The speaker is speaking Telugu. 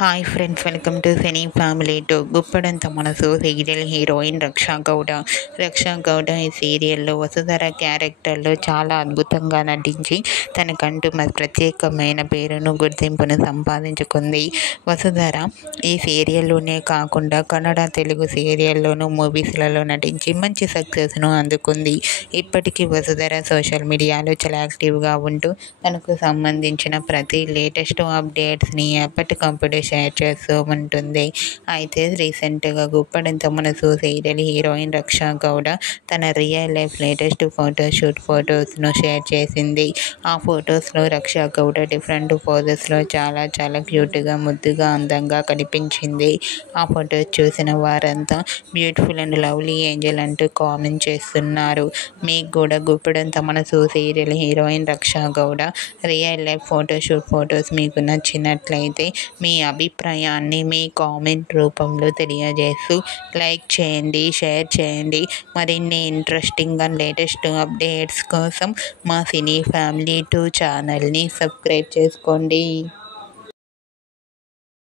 Hi friends, welcome to cine family two. Guppedantha Manasu serial heroine Raksha Gowda. Raksha Gowda ఈ సీరియల్లో వసుధర క్యారెక్టర్లో చాలా అద్భుతంగా నటించి తనకంటూ ప్రత్యేకమైన పేరును, గుర్తింపును సంపాదించుకుంది. వసుధర ఈ సీరియల్లోనే కాకుండా కన్నడ, తెలుగు సీరియల్లోనూ, మూవీస్లలో నటించి మంచి సక్సెస్ను అందుకుంది. ఇప్పటికీ వసుధర సోషల్ మీడియాలో చాలా యాక్టివ్గా ఉంటూ తనకు సంబంధించిన ప్రతి లేటెస్ట్ అప్డేట్స్ని ఎప్పటికప్పుడు షేర్ చేస్తూ ఉంటుంది. అయితే రీసెంట్గా గుప్పడంత మనసు సీరియల్ హీరోయిన్ రక్షా గౌడ తన రియల్ లైఫ్ లేటెస్ట్ ఫోటోషూట్ ఫొటోస్ను షేర్ చేసింది. ఆ ఫొటోస్లో రక్షా గౌడ డిఫరెంట్ పోజెస్లో చాలా చాలా క్యూట్గా, ముద్దుగా, అందంగా కనిపించింది. ఆ ఫొటోస్ చూసిన వారంతా బ్యూటిఫుల్ అండ్ లవ్లీ ఏంజల్ అంటూ కామెంట్ చేస్తున్నారు. మీకు కూడా Guppedantha Manasu serial heroine Raksha Gowda real life photoshoot photos మీకు నచ్చినట్లయితే మీ అభిప్రాయాన్ని మీ కామెంట్ రూపంలో తెలియజేస్తూ లైక్ చేయండి, షేర్ చేయండి. మరిన్ని ఇంట్రెస్టింగ్ అండ్ లేటెస్ట్ అప్డేట్స్ కోసం మా సినీ ఫ్యామిలీ 2 ఛానల్ని సబ్స్క్రైబ్ చేసుకోండి.